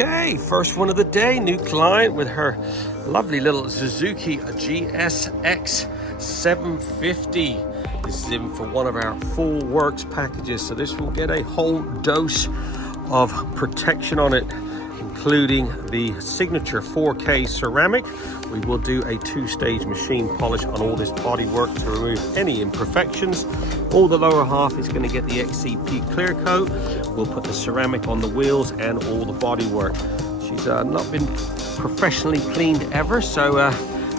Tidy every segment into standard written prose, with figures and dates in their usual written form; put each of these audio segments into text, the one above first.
Okay, first one of the day, new client with her lovely little SUZUKI GSX 750. This is in for one of our full works packages, so this will get a whole dose of protection on it, including the signature 4K ceramic. We will do a two-stage machine polish on all this bodywork to remove any imperfections. All the lower half is going to get the XCP clear coat. We'll put the ceramic on the wheels and all the bodywork. She's not been professionally cleaned ever, so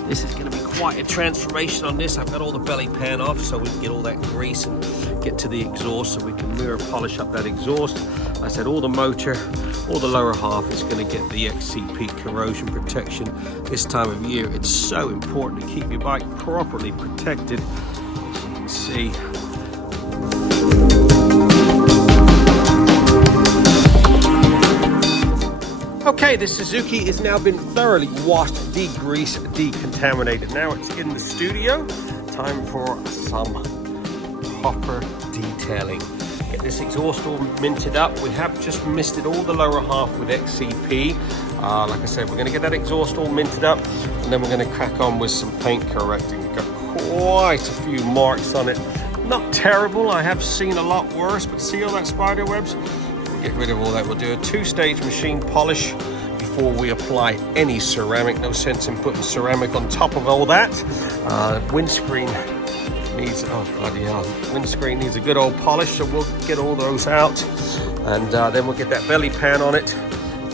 this is going to be quite a transformation on this. I've got all the belly pan off so we can get all that grease and get to the exhaust so we can mirror polish up that exhaust. I said all the motor, all the lower half is going to get the XCP corrosion protection. This time of year, it's so important to keep your bike properly protected. As you can see, okay, the SUZUKI has now been thoroughly washed, degreased, decontaminated. Now it's in the studio. Time for some proper detailing. Get this exhaust all minted up. We have just misted all the lower half with XCP. Like I said, we're going to get that exhaust all minted up, and then we're going to crack on with some paint correcting. We've got quite a few marks on it. Not terrible. I have seen a lot worse, but see all that spider webs? Get rid of all that. We'll do a two-stage machine polish before we apply any ceramic. No sense in putting ceramic on top of all that. Windscreen needs, oh bloody hell, windscreen needs a good old polish, so we'll get all those out, and then we'll get that belly pan on it.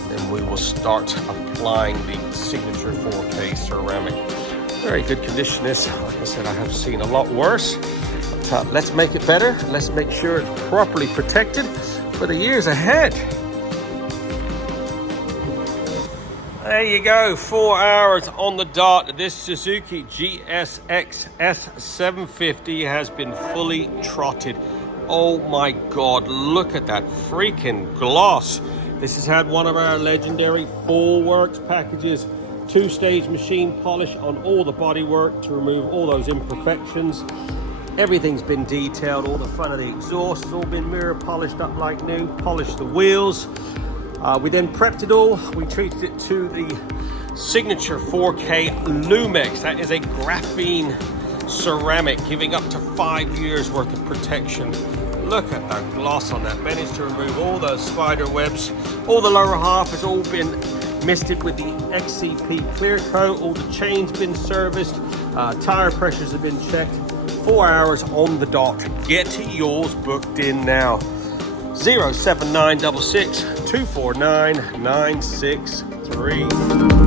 Then we will start applying the signature 4K ceramic. Very good condition this. Like I said, I have seen a lot worse. But, let's make it better. Let's make sure it's properly protected for the years ahead. There you go, 4 hours on the dot. This SUZUKI GSX S750 has been fully trotted. Oh my God, look at that freaking gloss. This has had one of our legendary full works packages. Two-stage machine polish on all the bodywork to remove all those imperfections. Everything's been detailed. All the front of the exhaust has all been mirror polished up like new. Polished the wheels. We then prepped it all. We treated it to the signature 4K Lumex. That is a graphene ceramic, giving up to 5 years worth of protection. Look at that gloss on that. Managed to remove all those spider webs. All the lower half has all been misted with the XCP clear coat. All the chains been serviced. Tire pressures have been checked. 4 hours on the dot. Get yours booked in now. 07966 249 963.